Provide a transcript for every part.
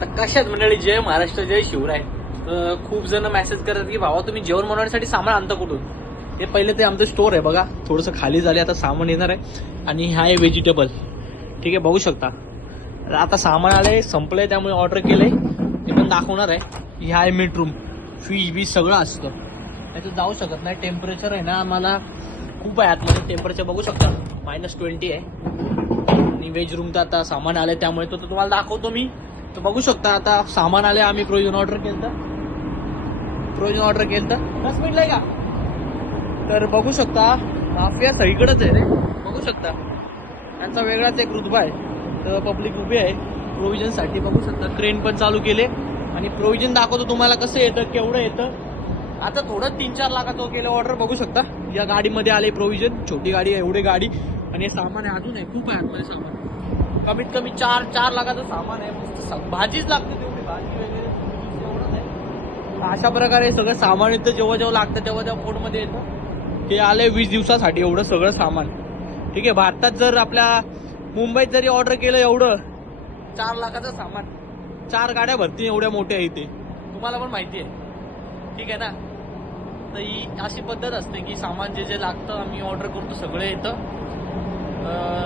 तर कशात मंडळी, जय महाराष्ट्र, जय शिवराय. खूप जण मेसेज करतात की भावा तुम्ही जेवण बनवण्यासाठी सामान आणता कुठून. हे पहिले ते आमचं स्टोर आहे बघा, थोडंसं खाली झाले, आता सामान येणार आहे. आणि हा आहे व्हेजिटेबल, ठीक आहे, बघू शकता. आता सामान आलंय, संपलंय, त्यामुळे ऑर्डर केलंय, ते पण दाखवणार आहे. ही आहे मीट रूम, फिश बीच सगळं असतं. त्याच्यात जाऊ शकत नाही, टेम्परेचर आहे ना आम्हाला खूप आहे आतमध्ये. टेम्परेचर बघू शकता -20 आहे. आणि व्हेज रूम तर आता सामान आलंय, त्यामुळे तो तुम्हाला दाखवतो मी. तर बघू शकता आता सामान आले. आम्ही प्रोविजन ऑर्डर केलं, 10 मिनिट आहे का. तर बघू शकता माफिया सगळीकडेच आहे रे, बघू शकता. त्यांचा वेगळाच एक रुतबा आहे. तर पब्लिक उभी आहे प्रोव्हिजनसाठी, बघू शकता. क्रेन पण चालू केले आणि प्रोव्हिजन दाखवतो तुम्हाला कसं येतं, केवढं येतं. आता थोडं 3-4 लाखाचं केलं ऑर्डर, बघू शकता. या गाडीमध्ये आले प्रोव्हिजन, छोटी गाडी आहे, एवढी गाडी. आणि हे सामान आहे, अजून आहे, खूप आहे आतमध्ये सामान. कमीत कमी 4 लाखाचं सामान आहे. मस्त भाजीच लागते, तेवढी भाजी वगैरे एवढंच आहे. अशा प्रकारे सगळं सामान येतं, जेव्हा जेव्हा लागतं तेव्हा पोटमध्ये येतं. हे आले 20 दिवसासाठी एवढं सगळं सामान, ठीक आहे. भारतात जर आपल्या मुंबईत जरी ऑर्डर केलं एवढं 4 लाखाचं सामान, 4 गाड्या भरती एवढ्या मोठ्या आहे ते, तुम्हाला पण माहिती आहे, ठीक आहे ना. तर ही अशी पद्धत असते की सामान जे जे लागतं आम्ही ऑर्डर करतो, सगळे येतं.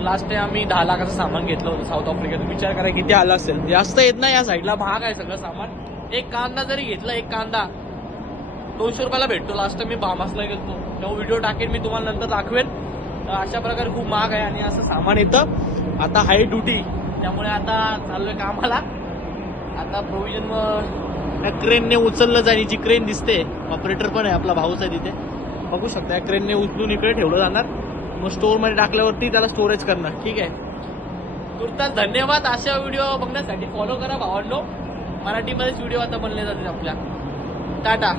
लास्ट टाइम आम्ही 10 लाखाचं सामान घेतलं होतं साऊथ आफ्रिकेत. विचार करा किती आलं असेल. जास्त येत नाही या साईडला, महाग आहे सगळं सामान. एक कांदा जरी घेतला, एक कांदा 200 रुपयाला भेटतो. लास्ट टाइम मी बामासला गेलो, तेव्हा व्हिडिओ टाकेन मी तुम्हाला, नंतर दाखवेन. तर अशा प्रकारे खूप महाग आहे आणि असं सामान येतं. आता हाय ड्युटी, त्यामुळे आता चाललोय कामाला. आता प्रोव्हिजन क्रेनने उचललं जाईल. जी क्रेन दिसते, ऑपरेटर पण आहे, आपला भाऊच आहे तिथे, बघू शकता. या क्रेनने उचलून इकडे ठेवलं जाणार, मग स्टोअरमध्ये टाकल्यावरती त्याला स्टोरेज करणार, ठीक आहे. तुर्तास धन्यवाद. अशा व्हिडिओ बघण्यासाठी फॉलो करा भावांनो. मराठीमध्येच व्हिडिओ आता बनले जातील आपल्या. टाटा.